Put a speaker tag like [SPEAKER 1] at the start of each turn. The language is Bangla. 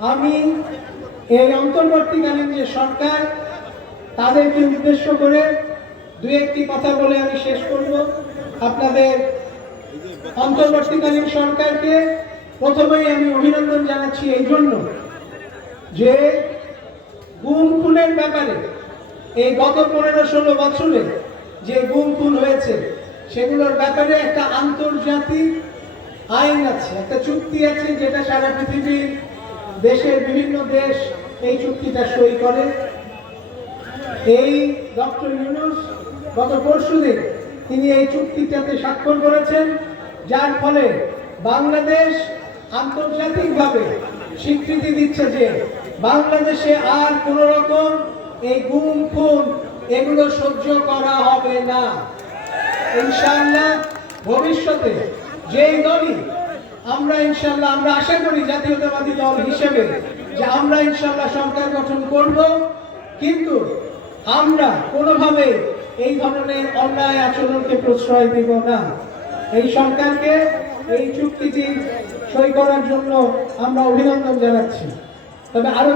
[SPEAKER 1] আমি এই অন্তর্বর্তীকালীন যে সরকার, তাদেরকে উদ্দেশ্য করে দু একটি কথা বলে আমি শেষ করব। আপনাদের অন্তর্বর্তীকালীন সরকারকে প্রথমেই আমি অভিনন্দন জানাচ্ছি এই জন্য যে গুম খুনের ব্যাপারে এই গত পনেরো ষোলো বছরে যে গুম খুন হয়েছে, সেগুলোর ব্যাপারে একটা আন্তর্জাতিক আইন আছে, একটা চুক্তি আছে যেটা সারা পৃথিবীর দেশের বিভিন্ন দেশ এই চুক্তিটা সই করে। এই ডক্টর ইউনুস গত পরশুদিন তিনি এই চুক্তিটাতে স্বাক্ষর করেছেন, যার ফলে বাংলাদেশ আন্তর্জাতিকভাবে স্বীকৃতি দিচ্ছে যে বাংলাদেশে আর কোন রকম এই গুম, খুন এগুলো সহ্য করা হবে না। ইনশাআল্লাহ ভবিষ্যতে যেই দলই আমরা ইনশাল্লাহ আমরা আশা করি জাতীয়তাবাদী দল হিসেবে যে আমরা ইনশাল্লাহ সরকার গঠন করব। কিন্তু আমরা কোনোভাবে এই ধরনের অন্যায় আচরণকে প্রশ্রয় দেব না। এই সরকারকে এই চুক্তিটি সই করার জন্য আমরা অভিনন্দন জানাচ্ছি। তবে আরও